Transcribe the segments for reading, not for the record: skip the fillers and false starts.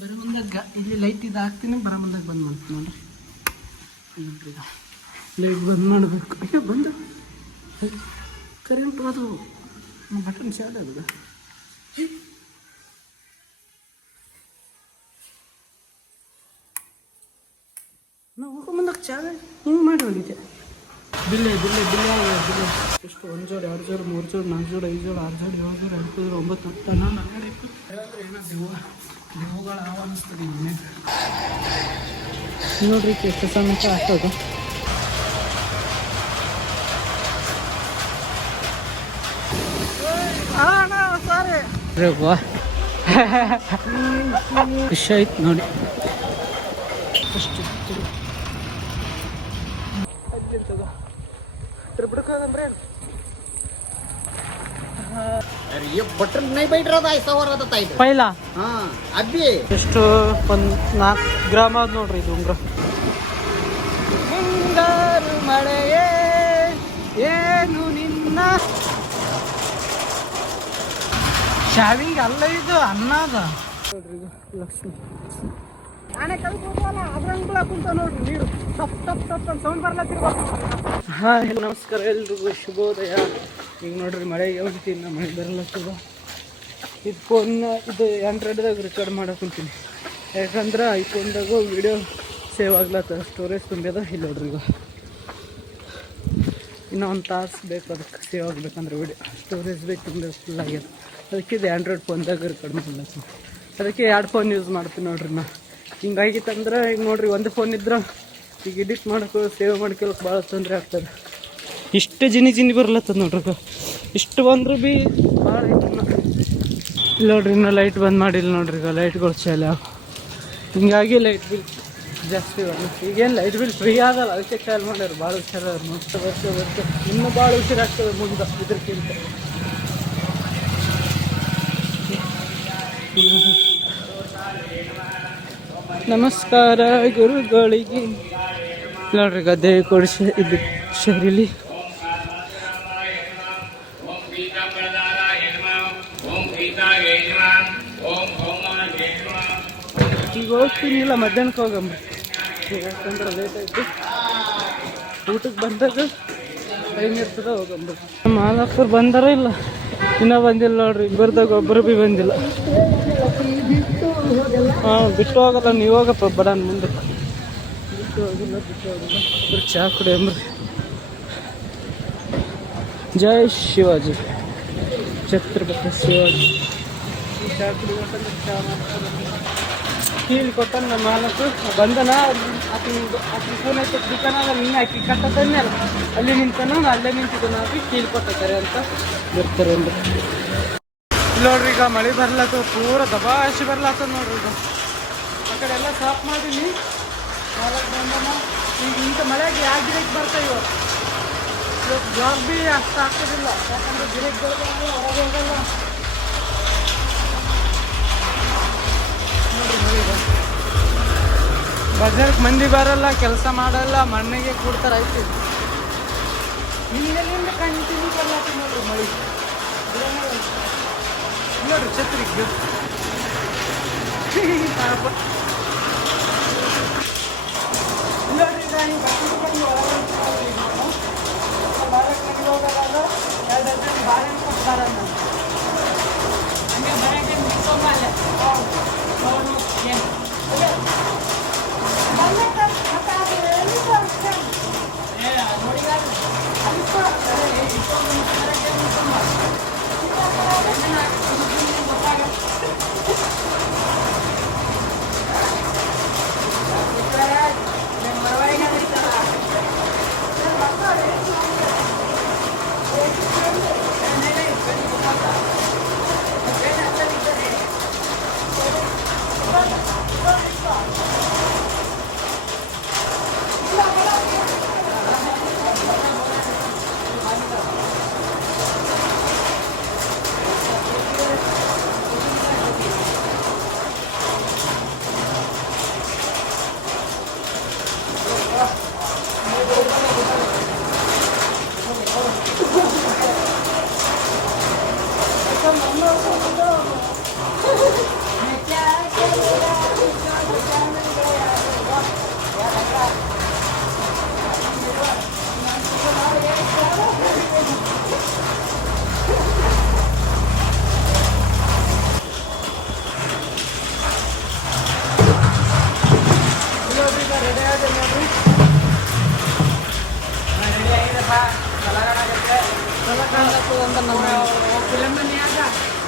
ಬರೋ ಮುಂದಾಗ ಇಲ್ಲಿ ಲೈಟ್ ಇದು ಹಾಕ್ತೀನಿ, ಬರೋ ಮುಂದಾಗ ಬಂದ್ ಮಾಡ್ತೀನಿ ನೋಡ್ರಿ. ನೋಡ್ರಿ ಲೈಟ್ ಬಂದ್ ಮಾಡಬೇಕು. ಅಯ್ಯೋ ಬಂದು ಕರೆಂಟ್ ಅದು ಬಟನ್ ಶಾಲೆ ಅದು. ನಾವು ಹೋಗೋ ಮುಂದಕ್ಕೆ ಚಾವೆ ಹಿಂಗೆ ಮಾಡಿ ಹೋಗಿದ್ದೆ. ಬಿಲ್ಲೆ ಎಷ್ಟು 1 ಜೋಡಿ 2 ಜೋಡಿ 3 ಜೋಡಿ 4 ಜೋಡಿ 5 ಜೋಡಿ 6 ಜೋಡಿ 7 ಜೋಡಿ 8 ಜೋಡಿ 9 10 11 12 ಏನೋ ದೇವುಗಳ ಆಹ್ವಾನಿಸ್ತದೆ ಇನ್ನೇ ನೋಡ್ರಿ ಎಷ್ಟು ಸಮೇತ ಆಗ್ತದೆ. ಖುಷಿ ಆಯ್ತು ನೋಡಿ. ಅಷ್ಟು ट्रिपड़े अरे ये बटन नहीं बैठ रहा था, ऐसा हो रहा था टाइट पहला. हाँ अभी ಎಷ್ಟು 4 ಗ್ರಾಮ್ ಆದ ನೋಡ್ರಿ ಇದು ಉಂಗ್ರ. ಮುಂಗಾರು ಮಳೆಯೇ ಏನು ನಿನ್ನ ಶಾವಿಂಗ್ ಅಲ್ಲ, ಇದು ಅನ್ನ ಅದ ನೋಡ್ರಿ. ಇದು ಲಕ್ಷ್ಮಿ ಆನೆ ಕಲ್ಕೋಲ್ಲ ಅದ್ರಂಗಳ ಕುಂತ ನೋಡ್ರಿ. ನೀರು ಟಪ್ ಟಪ್ ಟಪ್ ಅಂತ ಸೌಂಡ್ ಬರ್ಲತ್ತಿರ್ಬೇಕು. ಹಾಂ ನಮಸ್ಕಾರ ಎಲ್ರಿಗೂ ಶುಭೋದಯ. ಈಗ ನೋಡ್ರಿ ಮಳೆಗೆ ಹೊಂಟೀನಿ, ನಾ ಮಳೆ ಬರಲತ್ತದ. ಇದು ಫೋನ್ ಇದು ಆ್ಯಂಡ್ರಾಯ್ಡ್ದಾಗ ರೆಕಾರ್ಡ್ ಮಾಡಕ್ಕೆ ಕುಂತೀನಿ, ಯಾಕಂದ್ರೆ ಐಫೋನ್ದಾಗೂ ವಿಡಿಯೋ ಸೇವ್ ಆಗ್ಲತ್ತ, ಸ್ಟೋರೇಜ್ ತುಂಬ್ಯದ. ಇಲ್ಲಿ ನೋಡ್ರಿ ಈಗ ಇನ್ನೂ 1 ತಾಸು ಬೇಕು ಅದಕ್ಕೆ ಸೇವ್ ಆಗ್ಬೇಕಂದ್ರೆ ವಿಡಿಯೋ ಸ್ಟೋರೇಜ್ ಬೇಕು, ತುಂಬ ಫುಲ್ ಆಗ್ಯದ. ಅದಕ್ಕೆ ಇದು ಆ್ಯಂಡ್ರಾಯ್ಡ್ ಫೋನ್ದಾಗ ರೆಕಾರ್ಡ್ ಮಾಡ್ಲತ್ತ. ಅದಕ್ಕೆ 2 ಫೋನ್ ಯೂಸ್ ಮಾಡ್ತೀನಿ ನೋಡ್ರಿ ನಾ. ಹಿಂಗಾಗಿತ್ತಂದ್ರೆ ಈಗ ನೋಡ್ರಿ ಒಂದು ಫೋನ್ ಇದ್ರೆ ಈಗ ಎಡಿಟ್ ಮಾಡೋಕೆ ಸೇವ್ ಮಾಡ್ಕೊಳಕ್ಕೆ ಭಾಳ ತೊಂದರೆ ಆಗ್ತದೆ. ಇಷ್ಟು ಜಿನಿ ಬರ್ಲತ್ತದ ನೋಡ್ರಿ. ಇಷ್ಟು ಬಂದರೂ ಭೀ ಭಾಳ ಐತೆ. ಇಲ್ಲಿ ನೋಡ್ರಿ ಇನ್ನೂ ಲೈಟ್ ಬಂದ್ ಮಾಡಿಲ್ಲ ನೋಡ್ರಿ. ಈಗ ಲೈಟ್ಗಳು ಚಾಲ ಹಿಂಗಾಗಿ ಲೈಟ್ ಬಿಲ್ ಜಾಸ್ತಿ ಬರಲ್ಲ. ಈಗೇನು ಲೈಟ್ ಬಿಲ್ ಫ್ರೀ ಆಗಲ್ಲ, ಅದಕ್ಕೆ ಚಾಲು ಮಾಡ್ಯಾರ. ಭಾಳ ಹುಷಾರ ಬರ್ತೆ ಇನ್ನೂ ಭಾಳ ಹುಷಾರಾಗ್ತದೆ ಮುಂದೆ ಇದಕ್ಕಿಂತ. ನಮಸ್ಕಾರ ಗುರುಗಳಿಗೆ. ನೋಡ್ರಿ ಗದ್ದೆ ಕೊಡಿಸಿ ಇದು ಶರೀಲಿ ಈಗ ಹೋಗ್ತೀನಿಲ್ಲ, ಮಧ್ಯಾಹ್ನಕ್ಕೆ ಹೋಗಂಬ್ರಿ. ಯಾಕಂದ್ರೆ ಲೇಟ್ ಆಯ್ತು. ಊಟಕ್ಕೆ ಬಂದಾಗ ಟೈಮ್ ಇರ್ತದ ಹೋಗಂಬ್ರಿ. ಮಾಲಕರು ಬಂದಾರ ಇಲ್ಲ, ಇನ್ನೂ ಬಂದಿಲ್ಲ ನೋಡ್ರಿ. ಇಬ್ಬರದಾಗ ಒಬ್ಬರು ಭೀ ಬಂದಿಲ್ಲ. ಹಾಂ ಬಿಟ್ಟು ಹೋಗಲ್ಲ, ನೀವು ಹೋಗಪ್ಪ ಬಡಾನ್ ಮುಂದೆ. ಬಿಟ್ಟು ಹೋಗಿಲ್ಲ ಬರೀ ಚಹಾ ಕುಡಿ ಅಂಬ್ರಿ. ಜೈ ಶಿವಾಜಿ, ಛತ್ರಪತಿ ಶಿವಾಜಿ. ಚಹಾ ಕುಡಿಬೇಕಂದ್ರೆ ಚಹಾ ಮಾಡ್ತಾರೆ. ಕೀಲಿ ಕೊಟ್ಟಾನ ನಮ್ಮ ಮಾಲಕು ಬಂದನ. ಆಕಿನ ಫೋನ್ ಐತೆ ದುಕಾನ ನಿನ್ನೆ ಆಕಿ ಕಟ್ಟತನ್ನೇ ಅಲ್ಲ, ಅಲ್ಲಿ ನಿಂತಾನ, ಅಲ್ಲೇ ನಿಂತಿದ್ದ ನಾವು ಕೀಲಿ ಕೊಟ್ಟತಾರೆ ಅಂತ ಬರ್ತಾರೆ ಅಂದ್ರೆ. ನೋಡ್ರಿ ಈಗ ಮಳೆ ಬರ್ಲತ್ತ, ಪೂರ ದಬಾಶಿ ಬರ್ಲತ್ತದ ನೋಡ್ರಿ. ಈಗ ಆ ಕಡೆ ಎಲ್ಲ ಸಾಫ್ ಮಾಡೀನಿ. ಮಾಲಕ್ ಬಂದನ. ಈಗ ಇಂಥ ಮಳೆಗೆ ಯಾವ ಗಿರಕ್ಕೆ ಬರ್ತಾವೆ ಇವತ್ತು ಜಾಬ್ ಭೀ ಅಷ್ಟು ಆಗ್ತದಿಲ್ಲ, ಯಾಕಂದ್ರೆ ಗಿರಕ್ಕೆ ಹೊರಗೆ ಹೋಗಲ್ಲ ನೋಡ್ರಿ. ಬಜಾರ್ಗೆ ಮಂದಿ ಬರಲ್ಲ, ಕೆಲಸ ಮಾಡಲ್ಲ, ಮಣ್ಣಿಗೆ ಕೊಡ್ತಾರೆ. ಆಯ್ತು ಹಿಂದೆಲ್ಲಿಂದ ಕಂಟಿನ್ಯೂ ಬರ್ಲಾಗ್ತದೆ ನೋಡ್ರಿ ಮಳೆ. ನೋಡ್ರಿ ಛತ್ರಿಗೆ ಪಾಪ ನೋಡ್ರಿ. ಬಾಳೆಹಣ್ಣು ಹೋಗೋದಾಗ 2 ಡಜನ್ ಬಾಳೆಹಣ್ಣು ಕೊಡ್ತಾರೆ. ಹಂಗೆ ಬರೋಕೆ ಮುಗಿಸೋಮಲ್ಲ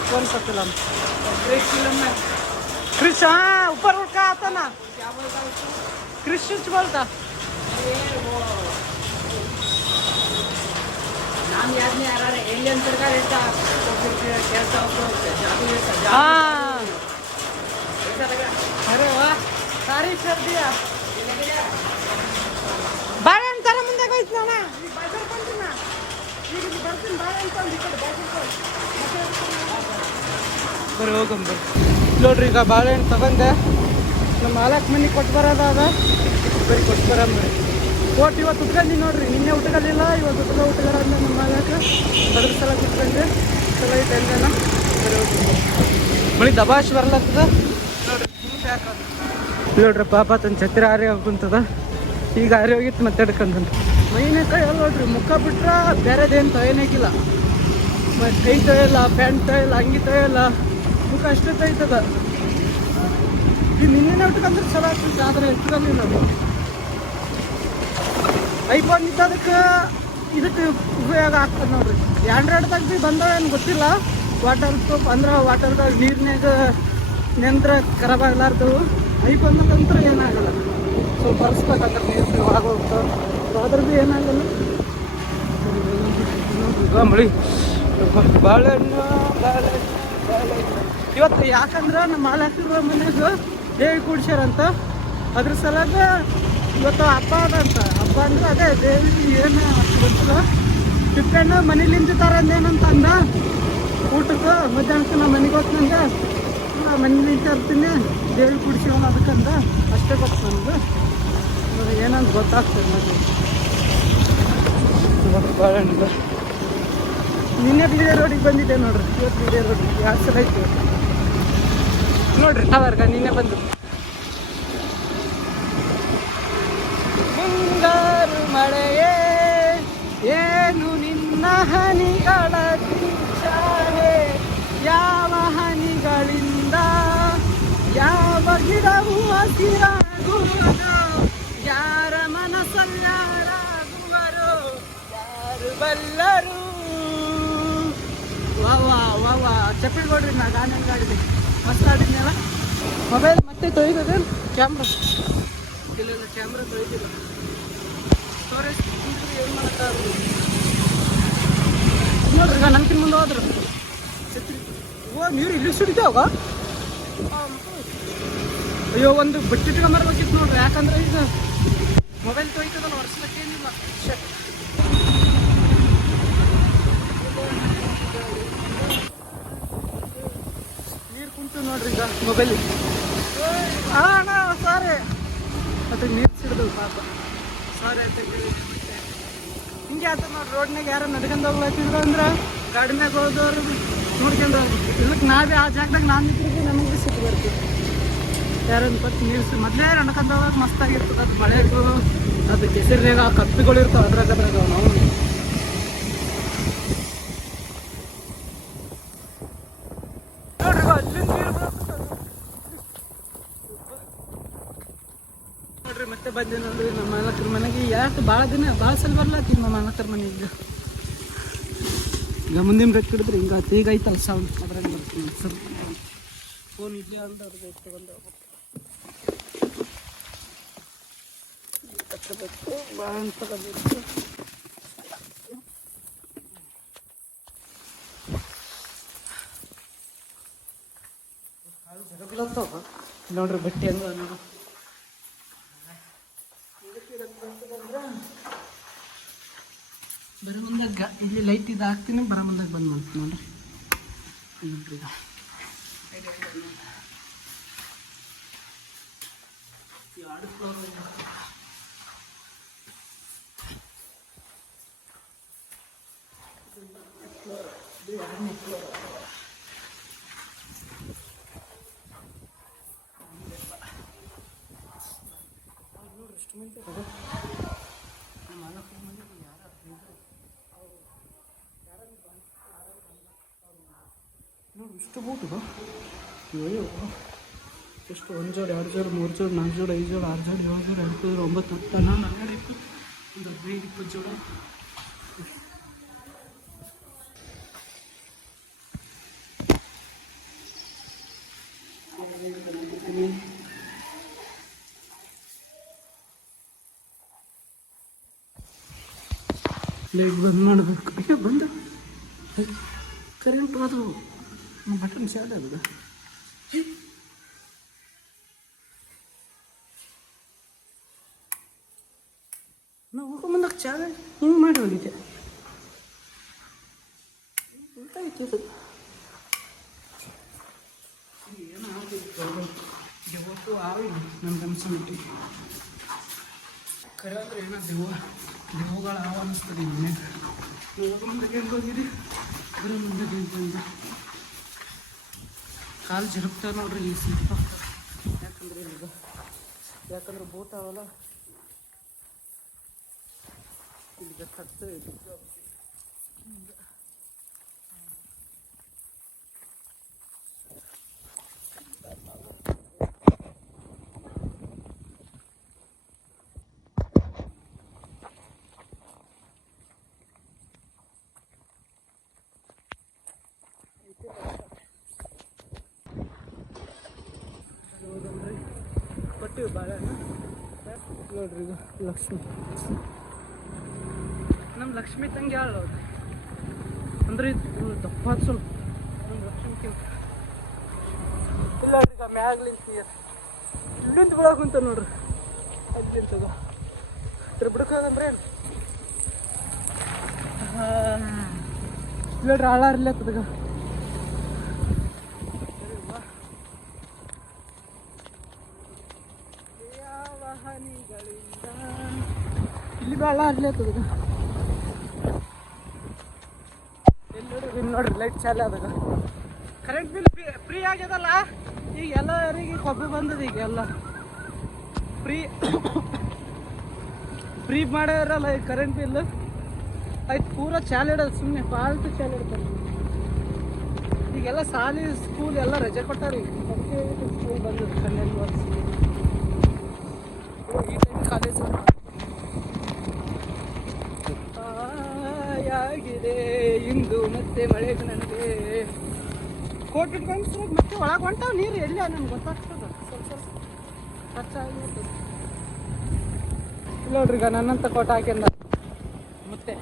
कौन सा फिल्म? क्रिश, हाँ ऊपर उड़ का आता ना, क्या बोलता उसको? क्रिश बोलता। नाम याद नहीं आ रहा है। एलियन सरकार रहता तो फिर कैसा होता, जादू जैसा। हाँ ऐसा लगा। अरे वाह, तारीफ कर दिया। ಬಾಳೆ ಹಣ್ಣು ತರ ಮುಂದೆ ಹೋಯ್ತು ನಾನ ಈಗ ಬೈಸರ್ ಬಂತು ನಾ ಈಗ ಇಲ್ಲಿ ಬರ್ತೀನಿ ಬಾಳೆ ಹಣ್ಣು ತಂದು ಈ ಕಡೆ ಬರ್ರಿ ಹೋಗಂಬ ನೋಡ್ರಿ ಈಗ ಬಾಳೆಹಣ್ಣು ತಗೊಂಡೆ ನಮ್ಮ ಮಾಲಕ್ ಮನೆ ಕೊಟ್ಟು ಬರೋದಾಗ ಬರೀ ಕೊಟ್ಟು ಬರಂಬ್ರಿ ಕೋಟ್ ಇವತ್ತು ಉಟ್ಕೊಂಡಿ ನೋಡ್ರಿ ನಿನ್ನೆ ಉಟ್ಕೊಳ್ಳಿಲ್ಲ ಇವತ್ತು ಉಟ್ಕೊಳ್ಳ ಅಂದ ನಮ್ಮ ಮಾಲಕ ಅದ್ರ ಸಲ ಉಟ್ಕೊಂಡೆ ಚಲೋ ಐತೆ ಅಂದೇನ ಬರೀ ಬಳಿ ದಬಾಶ್ ಬರ್ಲತ್ತದ ನೋಡ್ರಿ ಪಾಪ ತನ್ನ ಛತ್ರ ಹಾರಿ ಕುಂತದ ಈಗ ಹಾರಿ ಹೋಗಿತ್ತು ಮತ್ತೆ ಹಿಡ್ಕೊಂಡ್ ಮೈನೇ ಕೈ ಎಲ್ಲ ನೋಡ್ರಿ ಮುಖ ಬಿಟ್ರ ಬೇರೆದೇನು ತೊಯ್ಯನೇಕಿಲ್ಲ ಮತ್ತು ಕೈ ತೊಯ್ಯಲ್ಲ ಪ್ಯಾಂಟ್ ತೊಯ್ಯಲ್ಲ ಅಂಗಿ ತೊಯ್ಯಲ್ಲ ಮುಖ ಅಷ್ಟೇ ತೊಯ್ತದ ಈಗ ನಿನ್ನೆ ಉಟ್ಕೊಂಡ್ರೆ ಚಲೋ ಆಗ್ತೈತೆ ಆದರೆ ಎತ್ಕೊಳ್ಳಿಲ್ಲ ಅದು ಐಫೋನ್ ಇದ್ದದಕ್ಕೆ ಇದಕ್ಕೆ ಉಪಯೋಗ ಆಗ್ತದೆ ನೋಡ್ರಿ ಆ್ಯಂಡ್ರಾಯ್ಡ್ದಾಗ ಭೀ ಬಂದವೇನು ಗೊತ್ತಿಲ್ಲ ವಾಟರ್ ಪ್ರೂಫ್ ಅಂದ್ರೆ ವಾಟರ್ದಾಗ ನೀರಿನಾಗ ನೆಂತ್ರ ಖರಾಬ್ ಆಗ್ಲಾರ್ದವು ಐಫೋನ್ನಂತೂ ಏನಾಗಲ್ಲ ಸ್ವಲ್ಪ ಬರ್ಸ್ಬೇಕಂದ್ರೆ ನೀರು ಒಳಗೆ ಹೋಗ್ತಾವೆ ಅದ್ರ ಭೀ ಏನಾಗಲ್ಲ ಮಳಿ ಬಾಳೆಹಣ್ಣು ಇವತ್ತು ಯಾಕಂದ್ರೆ ನಮ್ಮ ಮಾಲಾಕಿರೋ ಮನೆಯಾಗ ದೇವಿ ಕೂಡ್ಸ್ಯಾರಂತ ಅದ್ರ ಸಲಾಗ ಇವತ್ತು ಹಬ್ಬ ಅದಂತ ಹಬ್ಬ ಅಂದ್ರೆ ಅದೇ ದೇವಿ ಏನು ಅಷ್ಟು ಗೊತ್ತಿಲ್ಲ ಟಿಪ್ಪಣ್ಣ ಮನೇಲಿಂದ ತಾರಂದೇನಂತ ಅಂದ ಊಟಕ್ಕೆ ಮಧ್ಯಾಹ್ನಕ್ಕೆ ನಾ ಮನೆಗೆ ಹೋಗ್ತಂದೆ ಮನೇಲಿ ತರ್ತೀನಿ ದೇವಿ ಕೂಡ್ಸ್ಯಾವ ಅದಕ್ಕಂದ ಅಷ್ಟೇ ಗೊತ್ತು ನನಗೆ ಏನಂತ ಗೊತ್ತಾಗ್ತದೆ ನನಗೆ ಇವತ್ತು ಬಾಳೆಹಣ್ಣು ನಿನ್ನೆ ಬಿಳಿಯ ರೋಡಿಗೆ ಬಂದಿದ್ದೆ ನೋಡ್ರಿ ಇವತ್ತು ಬಿಳಿಯ ರೋಡಿಗೆ 2 ಸಲ ಐತಿ ನೋಡ್ರಿ ಟವರ್ಗ ನಿನ್ನೆ ಬಂದು ಮುಂಗಾರು ಮಳೆಯೇ ಏನು ನಿನ್ನ ಹನಿಗಳ ಚಾಹೆ ಯಾವ ಹನಿಗಳಿಂದ ಯಾವ ಗಿಡವು ಹಸಿರಾಗುವುದು ಯಾರ ಮನಸ್ಸಲ್ಲಾರಾಗುವರು ಯಾರು ಬಲ್ಲರು ವಾ ಚಪ್ಪಲಿ ಕೊಡ್ರಿ ನಾ ಗಾನ ಆಡಿದೆ ಮಸ್ತ್ ಆಡಿದ್ನಲ್ಲ ಮೊಬೈಲ್ ಮತ್ತೆ ತೊಯ್ದದೇನು ಕ್ಯಾಮ್ರಾ ಇಲ್ಲ ಕ್ಯಾಮ್ರಾ ತೊಯ್ದಿಲ್ಲ ಸ್ಟೋರೇಜ್ ಏನು ಮಾಡೋಕ್ಕಾಗಲ್ಲ ನೋಡ್ರಿ ಈಗ ನನ್ಕಿನ್ ಮುಂದೆ ಹೋದ್ರು ಛತ್ರಿ ಓ ನೀರು ಇಲ್ಲಿ ಸುಡಿತಾವ ಅಯ್ಯೋ ಒಂದು ಬಿಟ್ಟಿಟ್ಕೊಂಬರ್ಬೇಕಿತ್ತು ನೋಡ್ರಿ ಯಾಕಂದ್ರೆ ಈಗ ಮೊಬೈಲ್ ತೊಯ್ತದಲ್ಲ ವರ್ಷಕ್ಕೆ ಏನಿಲ್ಲ ನೀರು ಕುಂತು ನೋಡ್ರಿ ಈಗ ಮೊಬೈಲ್ ಅಣ್ಣ ಸಾರಿ ಮತ್ತೆ ನೀರು ಸಿಡಿದು ಪಾಪ ಸಾರಿ ಆಯ್ತು ಹಿಂಗೆ ಆಯ್ತು ನೋಡಿ ರೋಡ್ನಾಗ ಯಾರು ನಡ್ಕೊಂಡು ಹೋಗ್ಲತ್ತಿದ್ರು ಅಂದ್ರೆ ಗಾಡಿ ಮ್ಯಾಗ ಹೋದವ್ರು ನೋಡ್ಕೊಂಡು ಹೋಗ್ಬೇಕು ಇಲ್ಲಕ್ಕೆ ನಾವೇ ಆ ಜಾಗದಾಗ ನಾನು ನಿಂತಿರ್ತೀವಿ ನಮಗೆ ಸಿಟ್ಟು ಬರ್ತೀವಿ ಯಾರೊಂದು ಪಟ್ಟು ನೀರು ಮೊದಲೇ ನಡ್ಕೊಂಡು ಹೋಗೋದು ಮಸ್ತಾಗಿರ್ತದೆ ಅದು ಮಳೆಗೂ ಅದು ಕೆಸರಿನಾಗ ಆ ಕಪ್ಪಿಗಳು ಇರ್ತಾವೆ ಅದ್ರಾಗ ನಾವು ನೋಡ್ರಿ ಮತ್ತೆ ಬಂದೆ ನೋಡ್ರಿ ನಮ್ಮ ಮಾಲಕರ ಮನೆಗೆ ಯಾಕೆ ಭಾಳ ಸಲ ಬರ್ಲಾತೀವಿ ನಮ್ಮ ಮಾಲಕರ ಮನೆಗೆ ಈಗ ಮುಂದಿನ ರೆಕ್ ಹಿಡಿದ್ರಿ ಹಿಂಗೆ ಈಗ ಐತಲ್ಲ ಸೌಂಡ್ ಅದ್ರಾಗ ಬರ್ತೀನಿ ಸ್ವಲ್ಪ ಫೋನ್ ಇಡ್ಲಿ ಅಂತ ಅವ್ರಿಗೆ ತಗೊಂಡು ಕಟ್ಟಬೇಕು ಭಾಳ ತಗೋಬೇಕು ನೋಡ್ರಿ ಬಟ್ಟೆ ಅಂದ್ರೆ ಬರೋ ಮುಂದಾಗ ಇಲ್ಲಿ ಲೈಟ್ ಇದು ಹಾಕ್ತೀನಿ ಬರೋ ಮುಂದಾಗ ಬಂದು ಮಾಡ್ತೀನಿ ನೋಡ್ರಿ ನೋಡ್ರಿ ಎರಡು ಫ್ಲೋರ್ ನೋಡಿ ಇಷ್ಟು ಬೂಟು ಅಯ್ಯೋ ಎಷ್ಟು 1 ಜೋಡಿ 2 ಜೋಡಿ 3 ಜೋಡಿ 4 ಜೋಡಿ 5 ಜೋಡಿ 6 ಜೋಡಿ 7 ಜೋಡಿ 8 ಜೋಡಿ 9 10 11 12 13 14 15 16 17 18 19 20 ಲೈಟ್ ಬಂದ್ ಮಾಡಬೇಕು. ಅಯ್ಯೋ ಬಂದು ಕರೆಂಟ್ ಅದು ಬಟನ್ ಶಾಲೆ ಅದು. ನಾವು ಹೋಗೋ ಮುಂದಕ್ಕೆ ಚಾವೆ ಹಿಂಗೆ ಮಾಡಿ ಹೋಗಿದ್ದೆ. ಉಲ್ಟಾಯ್ತು ಏನೋ ದೇವಕ್ಕೂ ಆವಿಲ್ಲ ನಮ್ಮ ಕನ್ಸಮಿಟ್ಟಿ ಕರೆ ಅಂದ್ರೆ ಏನೋ ದೇವಗಳ ಆವ ಅನ್ನಿಸ್ತದೆ. ಇನ್ನೇ ಹೋಗೋ ಮುಂದಕ್ಕೆ ಹೆಂಗೆ ಹೋಗಿರಿ ಬರೋ ಮುಂದಕ್ಕೆ ಹೆಂಗೆ ಬಂದು ಕಾಲು ಜರುಗ್ತಾ ನೋಡ್ರಿ ಈ ಸ್ವಲ್ಪ. ಯಾಕಂದ್ರೆ ಬೋಟ್ ಅವಲ್ಲ ಇಲ್ಲಿ ಗೊತ್ತಾಗ್ತದೆ. ಕೊಟ್ಟಿವಿ ಬಾಳೆಹಣ್ಣು ನೋಡ್ರಿ. ಇದು ಲಕ್ಷ್ಮಿ, ನಮ್ಮ ಲಕ್ಷ್ಮಿ ತಂಗಿ ಆಳ ಅಂದ್ರೆ ಇದು ದಪ್ಪ ಸ್ವಲ್ಪ ನಮ್ಮ ಲಕ್ಷ್ಮಿಕ್ಕಿಂತ. ಇಲ್ಲ ನೋಡ್ರಿ ಈಗ ಮ್ಯಾಗ್ಲಿಂತ ಇಲ್ಲಿಂದ ಬಿಡೋಕೆ ಕುಂತ ನೋಡ್ರಿ. ಅಲ್ಲಿಂತದ ಇದ್ರ ಬಿಡಕೋದಂದ್ರೆ ಇಲ್ಲಡ್ರಿ ಆಳಾರ್ಲಿ ಆಗ್ತದಾಗ. ಇಲ್ಲಿ ಬೇಡ ಅರ್ಲಿ ಆಗ್ತದ. ಎಲ್ಲಿ ನೋಡ್ರಿ ನೋಡ್ರಿ ಲೈಟ್ ಚಾಲೆ ಆದಾಗ. ಕರೆಂಟ್ ಬಿಲ್ ಫ್ರೀ ಆಗ್ಯದಲ್ಲ ಈಗ ಎಲ್ಲರಿಗೆ ಕೊಬ್ಬು ಬಂದದ. ಈಗ ಎಲ್ಲ ಫ್ರೀ ಮಾಡ್ಯಾರಲ್ಲ ಈಗ ಕರೆಂಟ್ ಬಿಲ್ ಆಯ್ತು ಪೂರ ಚಾಲೆ ಇಡೋದು. ಸುಮ್ಮನೆ ಫಾಲ್ತು ಚಾಲೆ ಇಡ್ತಾರೆ. ಈಗೆಲ್ಲ ಸಾಲಿ ಸ್ಕೂಲ್ ಎಲ್ಲ ರಜೆ ಕೊಟ್ಟಾರ. ಈಗ ಸ್ಕೂಲ್ ಬಂದದ 12 ವರ್ಷ ಈ ಟೈಮ್ ಕಾಲೇಜ್ ಆಗಿದೆ ಇಂದು ಮತ್ತೆ ಮಳೆ ನನಗೆ ಕೋಟ್ ಇಟ್ಕೊಂಡು ಮತ್ತೆ ಒಳಗೆ ಹೊಂಟಾವ ನೀರು. ಎಲ್ಲಿ ನಮ್ಗೆ ಗೊತ್ತಾಗ್ತದೆ ಸ್ವಲ್ಪ ಸ್ವಲ್ಪ ಖರ್ಚಾಗಿರ್ತದೆ. ನೋಡ್ರಿ ಈಗ ನನ್ನಂತ ಕೋಟ ಹಾಕ್ಯಂದ ಮತ್ತೆ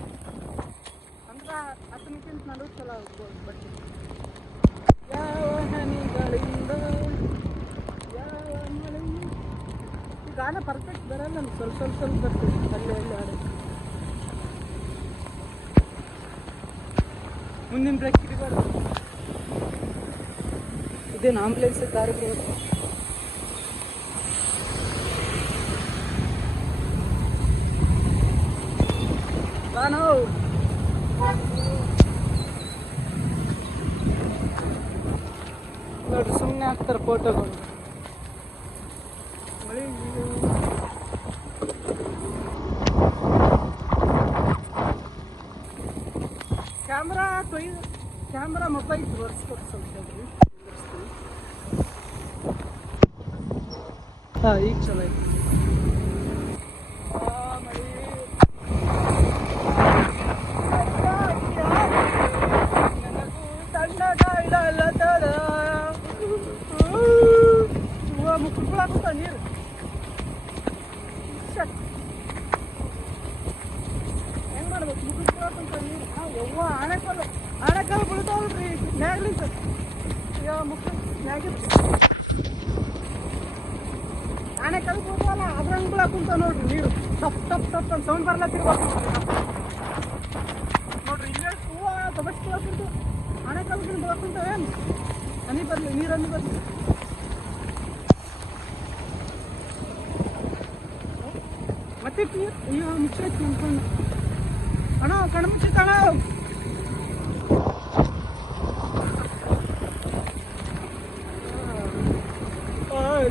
ಅಂದ್ರೆ ಅದಕ್ಕಿಂತ ನಡು ಚಲೋ ಬಟ್ಟೆ. ಯಾವ ಹನಿಗಳಿಂದ ಯಾವ ಮಳೆಯಿಂದ ಈ ಗಾನ ಪರ್ಫೆಕ್ಟ್ ಬರಲ್ಲ ನಮ್ಗೆ. ಸ್ವಲ್ಪ ಬರ್ತದೆ ಅಲ್ಲೇ ಅಲ್ಲಿ ಆಡೋದು. ಮುಂದಿನ ಬ್ರೇಕ್ ಹಿಡಿಬಾರ್ದು. ಇದೇನು ಆಂಬುಲೆನ್ಸ್ ದಾರಿ ಬಾನೋ ನೋಡ್ರಿ ಸುಮ್ಮನೆ ಹಾಕ್ತಾರೆ ಫೋಟೋಗಳು. ಮಳೆ ಕ್ಯಾಮ್ರಾ ಮೊಬೈಲ್ ತೋರಿಸ್ಕೊಟ್ಟು ಸ್ವಲ್ಪ ಹಾಂ ಈಗ ಚಲೋ ಐತಿ. ಮುಕ್ಕಳಾಗುತ್ತ ನೀರು ಹೆಂಗೆ ಮಾಡ್ಬೇಕು? ಮುಕ್ಕಳಾಗುತ್ತ ನೀರು. ಯವ್ವ ಆಣೆಕಲ್ಲು ಬೀಳ್ತಾವಲ್ರಿ ಮ್ಯಾಗ್ಲಿಂತ. ಮುಕ್ಕ ಮ್ಯಾಗಿತ್ತು ಆಣೆಕಲ್ಲು ಬೀಳ್ತಾವಲ್ಲ ಅದ್ರಂಗೆ ಬೀಳಾಕುಂತ ನೋಡ್ರಿ ನೀರು. ಟಪ್ ಅಂತ ಸೌಂಡ್ ಬರ್ಲತ್ತಿರ್ಬೇಕು ನೋಡ್ರಿ. ಇಲ್ಲೇ ಹೂವು ದಬಸ್ ಬೀಳಾಕುಂತು ಆಣೆಕಲ್ಲು ಬೀಳಾಕುಂತವೇನು? ಹನಿ ಬರಲಿ ನೀರನ್ನು ಬರಲಿ. ಮತ್ತೆ ಅಯ್ಯೋ ಮುಚ್ಚೈತಿ ಅನ್ಕೊಂಡು ಅಣ್ಣ ಕಣ್ಣು ಮುಚ್ಚಿತ್ತಣ್ಣ.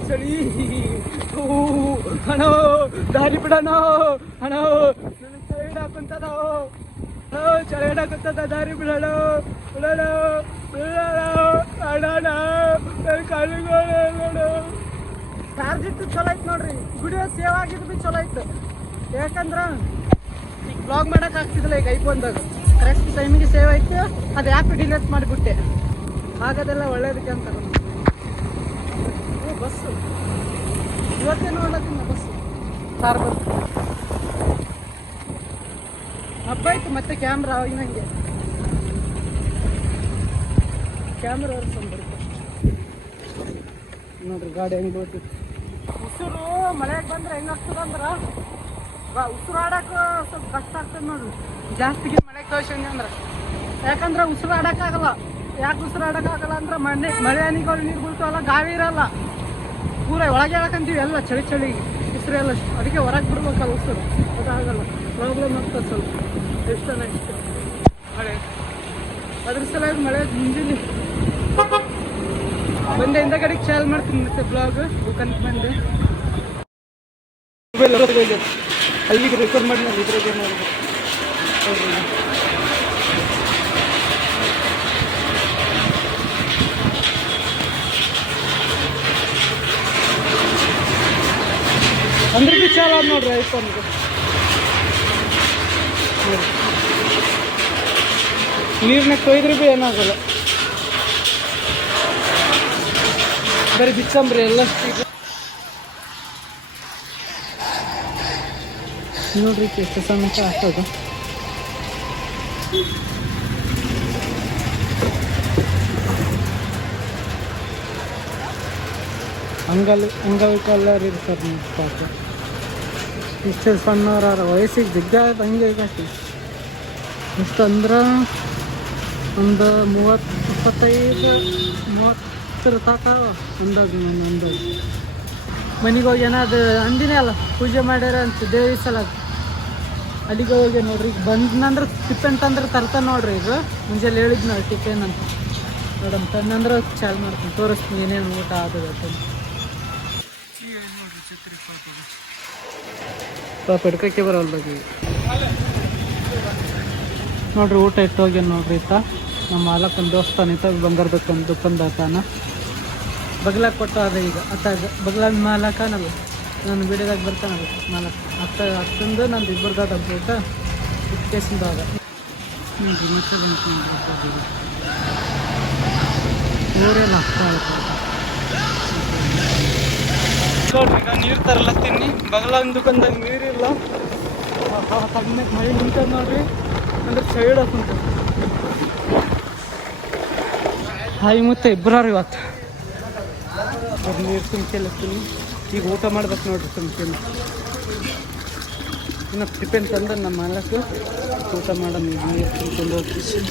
ಚಳಿ ಅಣ್ಣ ದಾರಿ ಬಿಡಣ ಅಣ್ಣ. ನನಗೆ ಚಳಿ ಹಿಡಾಕುಂತದ ಚಳಿ ಹಿಡಾಕುಂತದ. ದಾರಿ ಬಿಡೋಣ ಬಿಡೋಣ ಬಿಡೋಣ ಅಣ್ಣ. ನನ್ನ ಕಣ್ಣುಗಳು ಚಾರ್ಜ್ ಇತ್ತು ಚಲೋ ಐತೆ ನೋಡ್ರಿ. ವಿಡಿಯೋ ಸೇವ್ ಆಗಿದ್ದು ಭೀ ಚಲೋ ಐತೆ. ಯಾಕಂದ್ರೆ ಈಗ ಬ್ಲಾಗ್ ಮಾಡೋಕೆ ಆಗ್ತಿದ್ದಿಲ್ಲ ಈಗ ಐಫೋನ್ದಾಗ. ಕರೆಕ್ಟ್ ಟೈಮಿಗೆ ಸೇವ್ ಆಯ್ತು. ಅದು ಆ್ಯಪ್ ಡಿಲೀಟ್ ಮಾಡಿಬಿಟ್ಟೆ. ಆಗೋದೆಲ್ಲ ಒಳ್ಳೇದಕ್ಕೆ ಅಂತ ಬಸ್ಸು ಇವತ್ತೇ ನೋಡ್ಲತ್ತಿನ ಬಸ್ಸು ಕಾರ್ ಬಸ್ ಹಬ್ಬ ಆಯ್ತು ಮತ್ತೆ ಕ್ಯಾಮ್ರಾ ನಂಗೆ ಕ್ಯಾಮ್ರಾ ಒರೆಸ್ಕೊಂಡ್ಬರ್ತು ನೋಡ್ರಿ ಗಾಡಿ ಹೆಂಗೆ ಹೋಗ್ತಿತ್ತು ಉಸಿರು ಮಳೆಗೆ ಬಂದ್ರೆ ಹೆಂಗಾಗ್ತದಂದ್ರೆ ಉಸಿರಾಡಕ್ಕೆ ಸ್ವಲ್ಪ ಕಷ್ಟ ಆಗ್ತದೆ ನೋಡ್ರಿ ಜಾಸ್ತಿಗೆ ಮಳೆ ಕಳ್ಸಂಗೆ ಅಂದ್ರೆ ಯಾಕಂದ್ರೆ ಉಸಿರಾಡಕ್ಕಾಗಲ್ಲ ಯಾಕೆ ಉಸಿರಾಡಕ್ಕಾಗಲ್ಲ ಅಂದ್ರೆ ಮಳೆ ಹನಿಗಳು ನೀರು ಬೀಳ್ತಾವಲ್ಲ ಗಾಳಿ ಇರಲ್ಲ ಪೂರ ಒಳಗೆ ಹೇಳಕ್ಕಂತೀವಿ ಎಲ್ಲ ಚಳಿ ಚಳಿ ಉಸಿರೆಲ್ಲ ಅದಕ್ಕೆ ಹೊರಗೆ ಬಿಡ್ಬೇಕಲ್ಲ ಉಸಿರು ಅದಾಗಲ್ಲ ಪ್ರಾಬ್ಲಮ್ ಆಗ್ತದೆ ಸ್ವಲ್ಪ ಎಷ್ಟನ ಇಷ್ಟು ಮಳೆ ಅದ್ರ ಸಲುವಾಗಿ ಮಳೆ ಮುಂಜಾನೆ ಬಂದೆ ಹಿಂದಗಡೆಗೆ ಚಾಲ್ ಮಾಡ್ತೀನಿ ಮತ್ತೆ ಬ್ಲಾಗ್ ದುಕಾನ್ಗೆ ಬಂದೆ ಮೊಬೈಲ್ ಹೋಗಿದೆ ಅಲ್ಲಿಗೆ ರೆಕಾರ್ಡ್ ಮಾಡಿ ನಾನು ಇದ್ರಾಗೆ ಮಾಡಿದೆ ಅಂದ್ರೆ ಭೀ ಚಾಲ ಆದ್ ನೋಡ್ರಿ ಐಫೋನ್ಗೆ ನೀರ್ನಾಗ ಕೊಯ್ದ್ರೆ ಭೀ ಏನಾಗಲ್ಲ ಬರೀ ಬಿಚ್ಚಂಬ್ರಿ ಎಲ್ಲ ನೋಡ್ರಿ ಎಷ್ಟು ಸಣ್ಣ ಹಾಕೋದು ಅಂಗವಿಕಲರು ಇರ್ತಾರೆ ನೀವು ಪಾಪ ಇಷ್ಟು ಸಣ್ಣವ್ರ ವಯಸ್ಸಿಗೆ ಜಗ್ಗ ಹಂಗೆ ಈಗಾಕಿ ಎಷ್ಟು ಅಂದ್ರೆ ಒಂದು 25-30 ತನಕ ಅಂದಾಜು ಮನೆಗೆ ಹೋಗಿ ಏನಾದ್ರು ಅಂದಿನೇ ಅಲ್ಲ ಪೂಜೆ ಮಾಡ್ಯಾರ ಅಂತ ದೇವಿ ಸಲ ಅಲ್ಲಿಗೆ ಹೋಗಿ ನೋಡ್ರಿ ಈಗ ಬಂದ್ನಂದ್ರೆ ಟಿಫನ್ ತಂದ್ರೆ ತರ್ತಾನೆ ನೋಡ್ರಿ ಈಗ ಮುಂಜಾನೆ ಹೇಳಿದ್ನ ಟಿಫನ್ ಅಂತ ನೋಡಮ್ ತಂದಂದ್ರೆ ಚಾಲು ಮಾಡ್ತೀನಿ ತೋರಿಸ್ತೀನಿ ಏನೇನು ಊಟ ಆದದ ಅಂತ ಪಾಪ ಹಿಡ್ಕಕ್ಕೆ ಬರಲ್ದಾಗಿ ನೋಡ್ರಿ ಊಟ ಇಟ್ಟು ಹೋಗ್ಯಾನ ನೋಡ್ರಿ ಈತ ನಮ್ಮ ಮಾಲಕ್ಕನ ದೋಸ್ತಾನ ಈತ ಬಂಗಾರದಕ್ಕೊಂದು ದುಕಾನ್ದಾತಾನ ಬಗ್ಲಾಗ ಕೊಟ್ಟ ಅದ ಈಗ ಅತ್ತಾಗ ಬಗ್ಲಾಗ ಮಾಲಕನಲ್ಲ ನಾನು ಬಿಡಿದಾಗ ಬರ್ತಾನಲ್ಲ ಮಾಲಕ ಅತ್ತಂದು ನಂದು ಇಬ್ಬರದಾದ ಊಟ ಕೇಸಿಂದ ಅದ ಊರೇನು ಆಗ್ತಾ ನೋಡ್ರಿ ಈಗ ನೀರು ತರಲತ್ತೀನಿ ಬಗ್ಲಾಗ ದುಕಾನ್ದಾಗ ನೀರಿಲ್ಲ ತಣ್ಣಗೆ ಮಳೆ ನಿಂತದ ನೋಡ್ರಿ ಅಂದ್ರೆ ಸೈಡ್ ಹಾಕುಂಟ ಹಾಯಿ ಮತ್ತೆ ಇಬ್ಬರು ಇವತ್ತು ನೀರು ತುಂಬ್ಕೆಲತ್ತೀನಿ ಈಗ ಊಟ ಮಾಡ್ಬೇಕು ನೋಡ್ರಿ ತುಂಬ್ಕೆಲ್ಲ ಇನ್ನು ಟಿಫಿನ್ ತಂದ್ರೆ ನಮ್ಮ ಮಾಲಕ್ಕೆ ಊಟ ಮಾಡೋಣ ಈಗ ನೀರು ತುಂಬ್ಕೊಂಡು ಹೋಗ್ತೀವಿ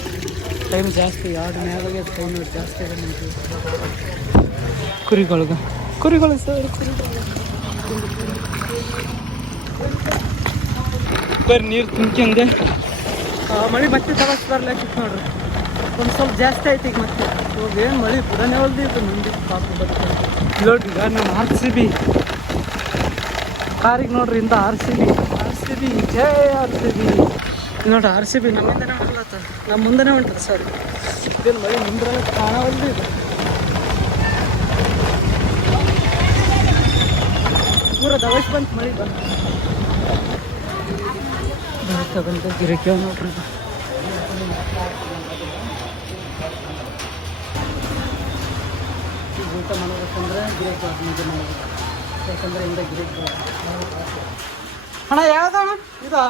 ಟೈಮ್ ಜಾಸ್ತಿ ಎರಡು ಮ್ಯಾಲಾಗೆ ಟೈಮ್ ಜಾಸ್ತಿ ಆಗ ನೋಡ್ರಿ ಕುರಿಗಳು ಸರ್ ಬರ್ರಿ ನೀರು ತುಂಬ್ಕೊಂಡೆ ಮಳೆ ಮತ್ತೆ ತಗಸ್ ಬರ್ಲಾಕಿತ್ತು ನೋಡ್ರಿ ಒಂದು ಸ್ವಲ್ಪ ಜಾಸ್ತಿ ಆಯ್ತು ಈಗ ಮತ್ತೆ ಇವಾಗ ಏನು ಮಳೆ ಪುರಾನೇ ಹೊಲ್ದಿತ್ತು ಮುಂದೆ ಪಾಪ ಬರ್ತದೆ ನೋಡ್ರಿ ಈಗ ನಮ್ಮ RCB ಕಾರಿಗೆ ನೋಡ್ರಿ ಇಂದ RCB ಜೈ RCB ನೋಡ್ರಿ RCB ನಮ್ಮಿಂದನೇ ಹೊಂಟಲತ್ತ ನಮ್ಮ ಮುಂದೆನೇ ಹೊಂಟದ ಸರ್ ಇದೇನು ಮಳೆ ಮುಂದ್ರೆಲ್ಲ ಕಾಣವಲ್ದು ಇದು ಪೂರ ದವಸ್ ಬಂತು ಮಳೆ ಬಂತ ಗಿರಕಿ ನೋಡ್ರಿ ಊಟ ಮಾಡ್ಬೇಕಂದ್ರೆ ಗಿರಕಿ ಮುಂದೆ ಮಾಡ್ಬೇಕು ಯಾಕಂದ್ರೆ ಹಿಂದೆ ಗಿರಕಿ ಅಣ್ಣ ಯಾವ್ದಣ್ಣ ಇದಾ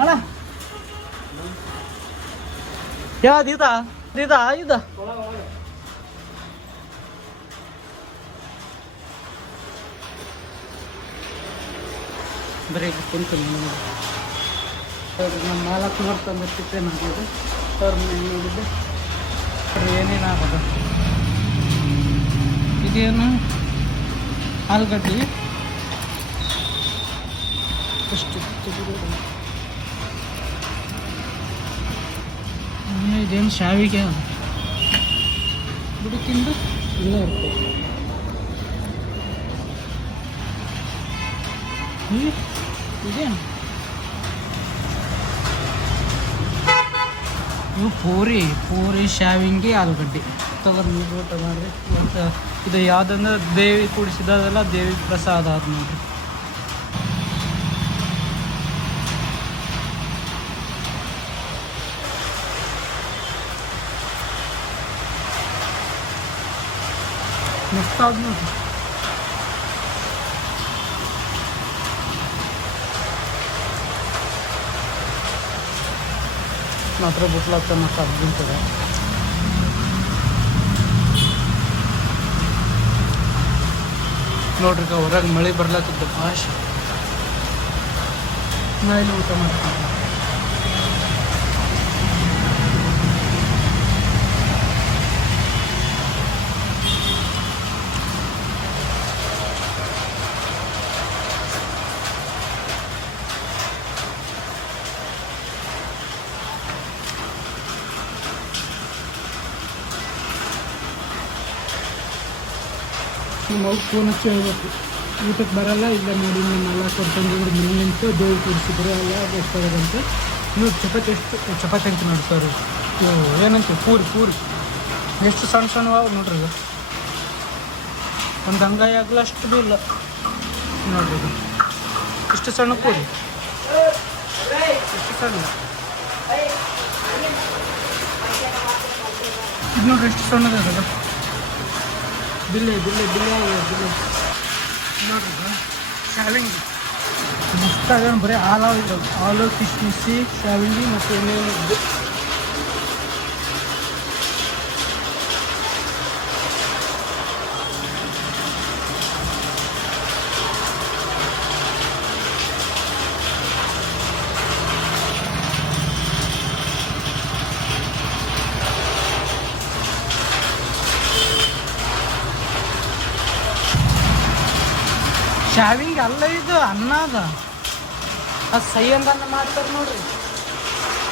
ಅಣ್ಣ ಯಾವ್ದು ಇದಾ ಬರೀ ಕುಂತು ನಮ್ಮ ನಾಲ್ಕು ನೋಡ್ತಂದ್ರೆ ಚಿಕನ್ ಹಾಕಿದೆ ಅವ್ರ ಮನೆ ನೋಡಿದ್ದೆ ಏನೇನು ಆಗೋದು ಇದೇನು ಆಲೂಗಡ್ಡೆ ಅಷ್ಟು ಇದೇನು ಶಾವಿಗೆ ಬುಡಕ್ಕಿಂದು ಇನ್ನೂ ಇರ್ತದೆ ಇದೇನು ಇವು ಪೂರಿ ಶಾವಿಗೆ ಆಲೂಗಡ್ಡೆ ತಗೊಂಡು ನೀವು ಊಟ ಮಾಡಿರಿ ಮತ್ತು ಇದು ಯಾವುದಂದ್ರೆ ದೇವಿ ಕೂಡಿಸಿದಲ್ಲ ದೇವಿ ಪ್ರಸಾದ ಅದು ನೋಡ್ರಿ ಮಸ್ತ್ ಆದ್ ನೋಡ್ರಿ. ಮಾತ್ರ ಬುಟ್ಲಾಗ್ತ ಮತ್ತೆ ಅರ್ಜಿಂತದೆ. ನೋಡ್ರಿ ಹೊರಗೆ ಮಳೆ ಬರ್ಲಾತಿದ್ದ ಭಾಷೆ. ನಾ ಇಲ್ಲಿ ಊಟ ಮಾಡ್ತೀನಿ. ನಮ್ಮ ಅವ್ರು ಫೋನ್ ಹಚ್ಚಿ ಹೇಳ್ಬೇಕು, ಊಟಕ್ಕೆ ಬರಲ್ಲ, ಇಲ್ಲ ನೋಡಿ ನಿಮ್ಮೆಲ್ಲ ಕೊಡ್ತಂದ್ರೆ ಮನೆ ನಿಂತು ದೇವ್ರು ಕೂಡಿಸಿದ್ರು ಅಲ್ಲ ಗೊತ್ತಾಗೋದಂತ. ನೀವು ಚಪಾತಿ ಚಪಾತಿ ಅಂತ ನೋಡಿ ಸರ್, ಏನಂತ ಪೂರಿ ಎಷ್ಟು ಸಣ್ಣ ಸಣ್ಣವಾವು ನೋಡ್ರಿ. ಇದು ಒಂದು ಅಂಗಾಯಿ ಆಗಲ್ಲ ಅಷ್ಟು ಭೀ ಇಲ್ಲ ನೋಡ್ರಿ. ಇದು ಇಷ್ಟು ಸಣ್ಣ ಪೂರಿ, ಇಷ್ಟು ಸಣ್ಣ. ಇದು ನೋಡ್ರಿ ಎಷ್ಟು ಸಣ್ಣದ ಬಿಲ್ಲೆ ನೋಡ್ರಿ. ಶಾವಿಂಗಿ ಮಸ್ತಾಗ ಬರೀ ಹಾಲು ಕಿಸ್ಮಿಸಿ ಶಾವಿಂಗಿ ಮತ್ತು ಏನೇನು ಇದ್ದು. ಶಾವಿಂಗಿ ಅಲ್ಲ, ಇದು ಅನ್ನ ಅದ. ಅದು ಸೈ ಅಂದನ್ನ ಮಾಡ್ತಾರೆ ನೋಡ್ರಿ.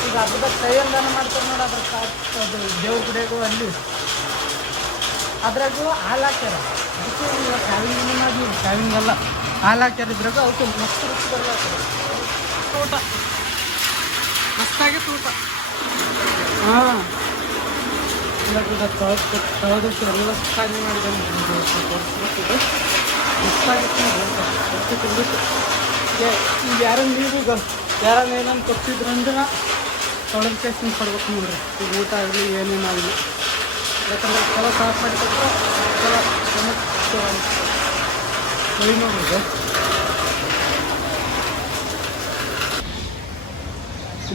ಈಗ ಹಬ್ಬದ ಸೈ ಅಂದನ್ನ ಮಾಡ್ತಾರೆ ನೋಡಿ. ಅದ್ರ ಅದು ದೇವ್ರ ಗುಡಿಯಾಗೂ ಅಲ್ಲಿ ಅದ್ರಾಗೂ ಹಾಲು ಹಾಕ್ಯಾರ. ಅದಕ್ಕೆ ಶಾವಿಂಗಿ ಮಾಡಿ ಶಾವಿಂಗ್ ಅಲ್ಲ, ಹಾಲು ಹಾಕ್ಯಾರ. ಇದ್ರಾಗ ಅವಕ್ಕೆ ಮಸ್ತ್ ರುಚಿ ಬರ್ಲಾಗ್ತದೆ. ಊಟ ಮಸ್ತಾಗಿತ್ತು ಊಟ. ಹಾಂ, ತಳದಷ್ಟು ಎಲ್ಲ ಖಾಲಿ ಮಾಡಿದೆ. ಈಗ ಯಾರನ್ನ ನೀವು ಯಾರನ್ನ ಏನಂತ ಕೊಡ್ತಿದ್ರು ಅಂದ್ರೆ ತೊಳೆದ ಕೇಸಿನ ಕೊಡ್ಬೇಕು ನೋಡ್ರಿ. ಈಗ ಊಟ ಆಗಲಿ ಏನೇನು ಆಗಲಿ, ಯಾಕಂದ್ರೆ ಚಲೋ ಸಾಫ್ ಮಾಡಿ ಕೊಟ್ಟರೆ ಚಲೋ ಮಳಿ ನೋಡ್ರಿ.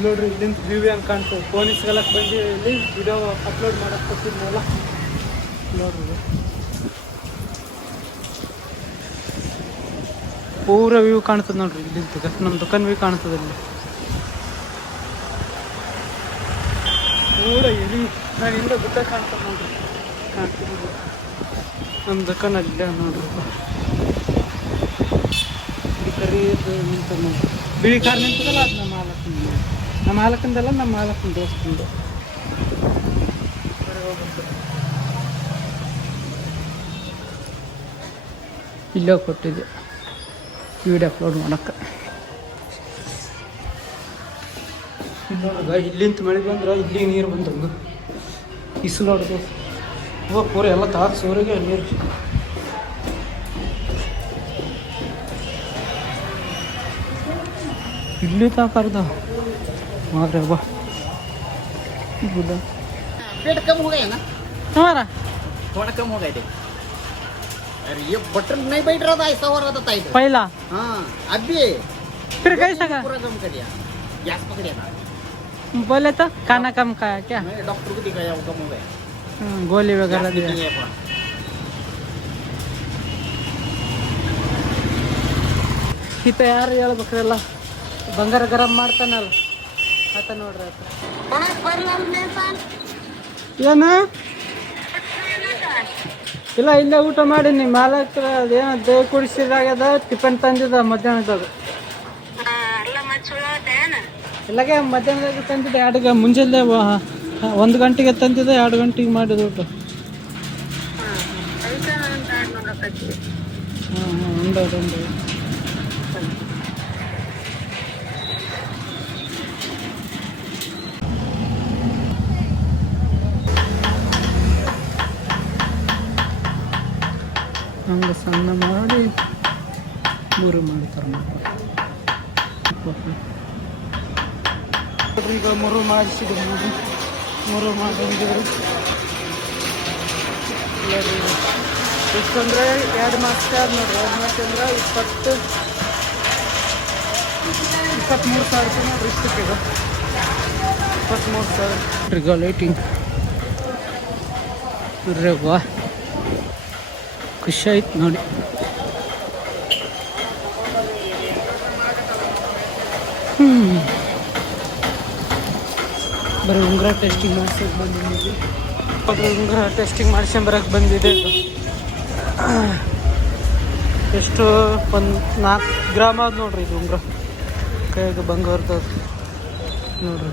ನೋಡ್ರಿ ಇಲ್ಲಿಂದ ವ್ಯೂ ಹೆಂಗೆ ಕಾಣ್ತದೆ. ಫೋನ್ ಇಸ್ಕೊಳಕ್ಕೆ ಬಂದು ಇಲ್ಲಿ ವಿಡಿಯೋ ಅಪ್ಲೋಡ್ ಮಾಡಕ್ಕೆ ಕೊಟ್ಟಿದ್ನಲ್ಲ ನೋಡ್ರಿ. ಪೂರ ವ್ಯೂ ಕಾಣ್ತದೆ ನೋಡ್ರಿ ಇಲ್ಲಿಂದ. ನಮ್ಮ ದುಕಾನ್ ವ್ಯೂ ಕಾಣ್ತದೆ ಇಲ್ಲಿ ಪೂರ. ಇಲ್ಲಿ ನಾನು ಹಿಂದೆ ಗುಡ್ಡ ಕಾಣ್ತದೆ ನೋಡ್ರಿ, ಕಾಣ್ತಿದ್ದು ನಮ್ಮ ದುಕಾನ್ ಅಲ್ಲೇ ನೋಡ್ರಿ. ಕರೀದು ನಿಂತ ನೋಡ್ರಿ, ಬಿಳಿ ಕಾರ್ ನಿಂತದಲ್ಲ ಅದು ನಮ್ಮ ಮಾಲಕಂದಲ್ಲ, ನಮ್ಮ ಮಾಲಕನ ದೋಸ್ತಂದು. ಇಲ್ಲೇ ಕೊಟ್ಟಿದ್ದೆ ವಿಡಿಯೋ ಅಪ್ಲೋಡ್ ಮಾಡೋಕ್ಕೆ. ನೋಡ್ರಿ ಇಲ್ಲಿಂತ ಮಳೆ ಬಂದ್ರೆ ಇಲ್ಲಿಗೆ ನೀರು ಬಂದಂಗೆ ಇಸು ನೋಡ್ದು. ಪೂರ ಎಲ್ಲ ತಾಕ ಸೋರಿಗೆ ನೀರು. ಇಲ್ಲಿ ತಾಕರ್ದ मारे वाह बोला पेट कम हो गया ना हमारा थोड़ा कम हो गए थे। अरे ये बटन नहीं बैठ रहा था, ऐसा हो रहा था इधर पहला। हाँ अभी फिर कैसा का पूरा कम कर दिया, गैस पकड़िया था। बोले तो खाना कम खाया क्या? मैं डॉक्टर को दिखाया, वो कम हो गया। गोली वगैरह दिया। ಇತ ಯಾರು ಹೇಳ್ಬೇಕ್ರಲ್ಲ, ಬಂಗಾರ ಗರಂ ಮಾಡ್ತಾನಲ್ಲ ಆತ ನೋಡ್ರಿ. ಆತ ಏನು ಇಲ್ಲ ಇಲ್ಲೇ ಊಟ ಮಾಡೀನಿ. ಮಾಲಕ್ರ ಅದೇನೋ ದೇವ್ ಕುಡಿಸಿದಾಗದ ಟಿಫನ್ ತಂದಿದ್ದ ಮಧ್ಯಾಹ್ನದಾಗ. ಇಲ್ಲಾಗೆ ಮಧ್ಯಾಹ್ನದಾಗ ತಂದಿದ್ದೆ 2 ಗಂಟೆ ಮುಂಜಾನೆ 1 ಗಂಟೆಗೆ ತಂದಿದ್ದೆ, 2 ಗಂಟೆಗೆ ಮಾಡಿದ ಊಟ. ಉಂಡೋದು ಹಂಗೆ ಸಣ್ಣ ಮಾಡಿ ಮೂರು ಮಾಡ್ತಾರೆ. ಈಗ ಮೂರು ಮಾಡಿಸಿದ್ರು ನೋಡಿ, ಮೂರು ಮಾಡಿದ್ರು ಎಷ್ಟು ಅಂದರೆ 2 ಮಾಸ ನೋಡ್ರಿ. 2 ಮಾಸ ಅಂದ್ರೆ 23 ಸಾವಿರ ರೂಪಾಯಿ ನೋಡ್ರಿ. ಇಷ್ಟಕ್ಕೆ ಇದು 23 ಸಾವಿರ ಈಗ ಲೈಟಿಂಗ್ ನೋಡ್ರಿ. ವಾ ಖುಷಿ ಆಯ್ತು ನೋಡಿ. ಬರೀ ಉಂಗುರ ಟೆಸ್ಟಿಂಗ್ ಮಾಡ್ಸೋಕೆ ಬಂದಿದ್ದೀವಿ. ಉಂಗುರ ಟೆಸ್ಟಿಂಗ್ ಮಾಡ್ಸ್ಕೊಂಬರಕ್ಕೆ ಬಂದಿದೆ. ಎಷ್ಟು ಒಂದು 4 ಗ್ರಾಮ್ ಆದ ನೋಡ್ರಿ ಇದು ಉಂಗುರ. ಕೈಗೆ ಬಂಗಾರದ ನೋಡ್ರಿ.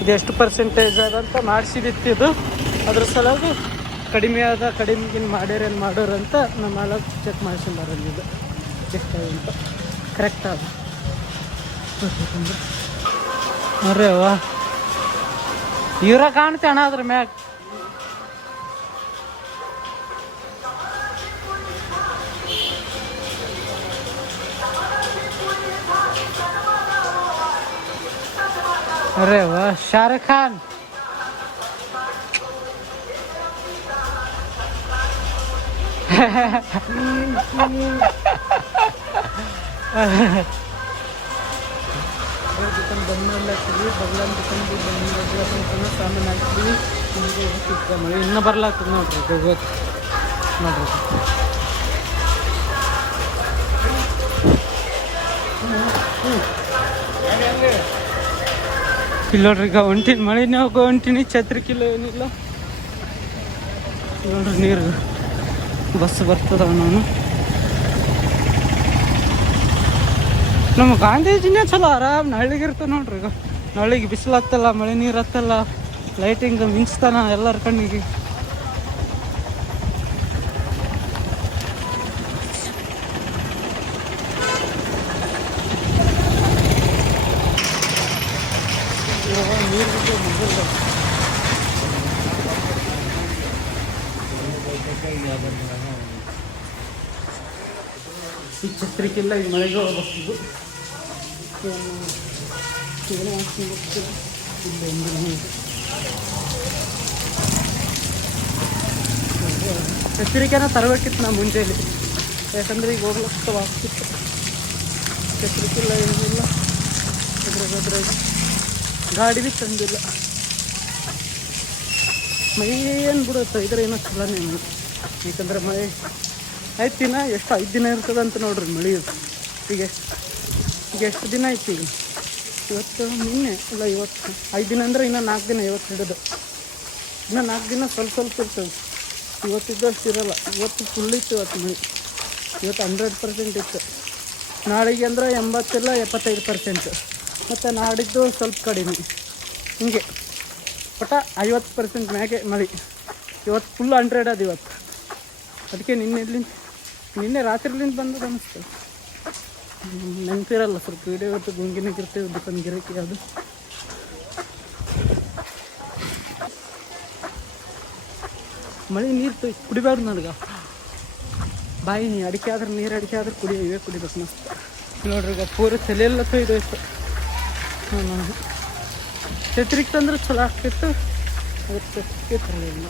ಇದು ಎಷ್ಟು ಪರ್ಸೆಂಟೇಜ್ ಅದಂತ ಮಾಡಿಸಿದಿತ್ತು. ಇದು ಅದ್ರ ಸಲುವಾಗಿ ಕಡಿಮೆ ಕಡಿಮೆಗಿನ ಮಾಡ್ಯಾರೇನು ಮಾಡೋರಂತ ನಮ್ಮ ಮಾಲಕ್ ಚೆಕ್ ಮಾಡ್ಸ್ಕೊಂಬರಂದಿದ್ದು ಎಷ್ಟು ಅಂತ ಕರೆಕ್ಟ್ ಆದ. ಅರೇ ವಾ ಇವ್ರ ಕಾಣ್ತೆ ಅಣ್ಣ ಅದ್ರ ಮ್ಯಾಗ. अरे वाह शाहरुख खान. दुकान बनलाಗ್ತೀವಿ. ಬಗ್ಲಾನ್ ದುಕಾನ್ ಬಂದು ಸಾಮಾನು ಹಾಕ್ತೀವಿ. ಮಳೆ ಇನ್ನೂ ಬರ್ಲಾಗ್ತದೆ ನೋಡ್ರಿ. ಹೋಗೋದು ನೋಡ್ರಿ. ಇಲ್ಲಿ ನೋಡ್ರಿ ಈಗ ಹೊಂಟಿನಿ. ಮಳೆನೇ ಹೋಗೋ ಹೊಂಟಿನಿ. ಛತ್ರಿ ಕಿಲ್ಲ ಏನಿಲ್ಲ ನೋಡ್ರಿ. ನೀರು ಬಸ್ ಬರ್ತದ. ನಾನು ನಮ್ಮ ಗಾಂಧೀಜಿನೇ ಚಲೋ ಆರಾಮ್ ನಳ್ಳಿಗಿರ್ತಾವ ನೋಡ್ರಿ. ಈಗ ನಳ್ಳಿಗೆ ಬಿಸಿಲು ಹತ್ತಲ್ಲ, ಮಳೆ ನೀರು ಹತ್ತಲ್ಲ, ಲೈಟಿಂಗ್ ಮಿಂಚ್ತಾನ ಎಲ್ಲರ ಕಣ್ಣಿಗೆ. ಈ ಛತ್ರಿಕ್ಕಿಲ್ಲ. ಈ ಮಳೆಗೆ ಹೋಗ್ಬೋದು. ಛತ್ರಿಕೆನ ತರಬೇಕಿತ್ತು ನಾ ಮುಂಜಾನೆ. ಯಾಕಂದ್ರೆ ಈಗ ಹೋಗ್ಲಿಕ್ಕೆ ಆಗ್ತಿತ್ತು. ಛತ್ರಿಕ್ಕಿಲ್ಲ, ಏನಿಲ್ಲ. ಅದ್ರಾಗ ಗಾಡಿ ಭೀ ತಂದಿಲ್ಲ. ಮಳೆ ಏನು ಬಿಡುತ್ತೆ ಇದ್ರೆ ಏನೋ ಚಲೋನೇ. ಯಾಕಂದ್ರೆ ಮಳೆ 5 ದಿನ ಎಷ್ಟು 5 ದಿನ ಇರ್ತದಂತ ನೋಡ್ರಿ ಮಳೆ. ಈಗ ಎಷ್ಟು ದಿನ ಐತಿ ಈಗ? ಇವತ್ತು ನಿನ್ನೆ ಇಲ್ಲ, ಇವತ್ತು 5 ದಿನ ಅಂದರೆ ಇನ್ನೂ 4 ದಿನ. ಇವತ್ತು ಹಿಡಿದು ಇನ್ನೂ 4 ದಿನ ಸ್ವಲ್ಪ ಇರ್ತದೆ. ಇವತ್ತಿದ್ದಷ್ಟು ಇರೋಲ್ಲ. ಇವತ್ತು ಫುಲ್ ಇತ್ತು ಇವತ್ತು ಮಳೆ. ಇವತ್ತು 100% ಇತ್ತು. ನಾಳೆಗೆ ಅಂದ್ರೆ 80 ಇಲ್ಲ 75%. ಮತ್ತು ನಾಡಿದ್ದು ಸ್ವಲ್ಪ ಕಡಿಮೆ. ಹಿಂಗೆ ಒಟ್ಟ 50% ಮ್ಯಾಗೆ ಮಳೆ. ಇವತ್ತು ಫುಲ್ 100 ಅದು ಇವತ್ತು. ಅದಕ್ಕೆ ನಿನ್ನೆ ರಾತ್ರಿಲಿಂದ ಬಂದದ್ದು ಅನ್ನಿಸ್ತು. ನೆನಪಿರಲ್ಲ ಸ್ವಲ್ಪ ವೀಡಿಯೋ ಇವತ್ತು ಗುಂಗಿನಾಗಿರ್ತೇವೆ ದುಕಾನ್ ಗಿರಕಿ. ಅದು ಮಳೆ ನೀರು ಕುಡಿಬಾರ್ದು ನನಗೆ. ಬಾಯಿ ಅಡಿಕೆ ಆದ್ರೆ ನೀರು ಅಡಿಕೆ ಆದ್ರೆ ಇವೇ ಕುಡಿಬೇಕು ಮಸ್ತ್. ನೋಡ್ರಿ ಈಗ ಪೂರ ತಲೆಯೆಲ್ಲ ತೊಯ್ದೋಯ್ತು. ನಾನು ಛತ್ರಿಗೆ ತಂದ್ರೆ ಚಲೋ ಆಗ್ತಿತ್ತು. ಅದಕ್ಕೆ ತರಲಿಲ್ಲ.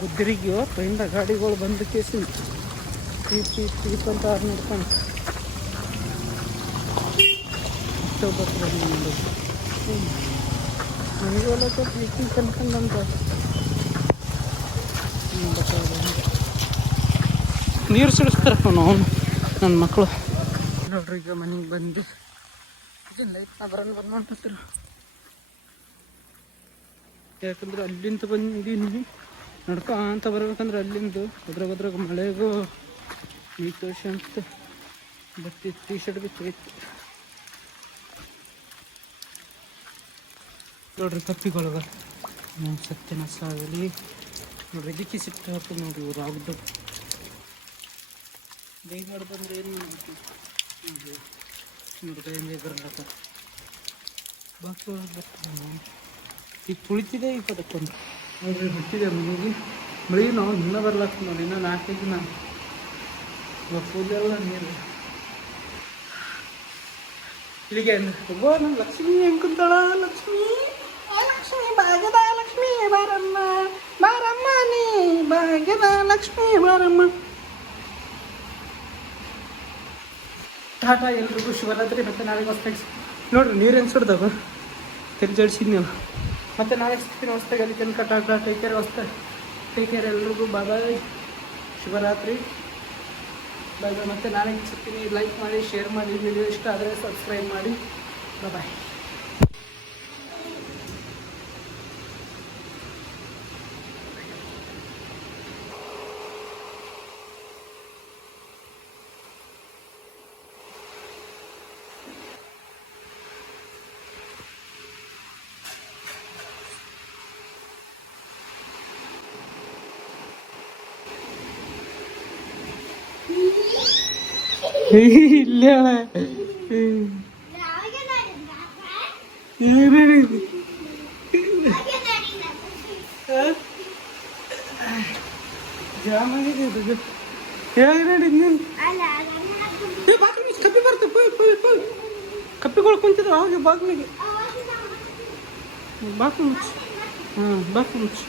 ಗುದ್ದರಿಗೆ ಟ್ರೈನ್ದ ಗಾಡಿಗಳು ಬಂದು ಕೇಸಿ ಟೀಪ್ ಅಂತ ನೋಡ್ಕೊಂಡು ನನಗೆಲ್ಲ ಟೀಪ್ ಅನ್ಕೊಂಡಂತ ನೀರು ಸಿಡಿಸ್ತಾರಪ್ಪ ನಾವು ನನ್ನ ಮಕ್ಕಳು. ನೋಡ್ರಿ ಈಗ ಮನೆಗೆ ಬಂದು ಲೈಟ್ನ ಬಂದು ಮಾಡ್ತಿರು. ಯಾಕಂದ್ರೆ ಅಲ್ಲಿಂದ ಬಂದೀನಿ ನಡ್ಕ ಅಂತ ಬರ್ಬೇಕಂದ್ರೆ ಅಲ್ಲಿಂದ ಅದ್ರಾಗ ಮಳೆಗೂ ನೀತೋಷ ಅಂತ ಬಟ್ಟೆ ಟೀ ಶರ್ಟ್ ಬಿ ಚೈತು. ನೋಡ್ರಿ ಕಪ್ಪಿಗೊಳಗ ಸತ್ಯನ ಸಾಗಲಿ ನೋಡ್ರಿ. ಇದಕ್ಕೆ ಸಿಟ್ಟು ಹಾಕೋದು ನೋಡ್ರಿ. ಇವ್ರು ಆಗ್ದು ಬೇಗ ಮಾಡಿ ಬಂದ್ರೆ ಏನು ಮಾಡ್ತೀವಿ ನೋಡ್ರಿ. ನೋಡ್ರಿ ಹೆಂಗೆ ಬರಲ್ಲ ಬಾಕಿ ಬರ್ತದೆ. ಈಗ ತುಳಿತಿದೆ ಈಗ ಅದಕ್ಕೊಂದು ನೋಡ್ರಿ ಬಿಟ್ಟಿದೆ ಮನೆಗೆ. ಮಳೆ ನಾವು ಇನ್ನೂ ಬರ್ಲಾಗ್ತದೆ ನೋಡಿ. ಇನ್ನೂ 4 ದಿನ ಪೂಜೆಲ್ಲ ನೀರು ಇಲ್ಲಿಗೆ ಹೋಗೋ. ನಮ್ಮ ಲಕ್ಷ್ಮಿ ಹೆಂಗೆ ಕುಂತಾಳ? ಲಕ್ಷ್ಮಿ ಬಾಗದ ಬಾರಮ್ಮ ಬಾರಮ್ಮ ನೀ ಭಾಗ್ಯದ ಲಕ್ಷ್ಮೀ ಬಾರಮ್ಮ. ಟಾಟಾ, ಎಲ್ರಿಗೂ ಶಿವರಾತ್ರಿ. ಮತ್ತೆ ನಾಳೆಗೆ ಹೊಸ್ತಾಗಿ ನೋಡ್ರಿ ನೀರೇನು ಸುಡ್ದವ ತೆರಿ ಜಡಿಸಿದ್ ನೀವು. ಮತ್ತೆ ನಾಳೆ ಸಿಗ್ತೀನಿ ಹೊಸ್ತಾಗಿ. ಅಲ್ಲಿ ತನಕ Tata, take care. Take care ಎಲ್ರಿಗೂ. ಬಾಯ್, ಶಿವರಾತ್ರಿ. ಬಾಯ್. ಮತ್ತೆ ನಾಳೆ ಸಿಗ್ತೀನಿ. ಲೈಕ್ ಮಾಡಿ, ಶೇರ್ ಮಾಡಿ, ವಿಡಿಯೋ ಇಷ್ಟ ಆದರೆ ಸಬ್ಸ್ಕ್ರೈಬ್ ಮಾಡಿ. ಬಾಯ್. ಇಲ್ಲ ಜಾಮಾಗಿದೆ ಹೇಳಿ ನಡಿ. ಕಪ್ಪಿ ಬರ್ತದೆ. ಕಪ್ಪಿಗಳು ಕುಂತಿದ್ರು ಅವಾಗ ಬಾಗಿಲಿಗೆ. ಬಾಕಿ ಮುಚ್ಚು. ಹಾಂ, ಬಾಕಿ ಮುಚ್ಚು.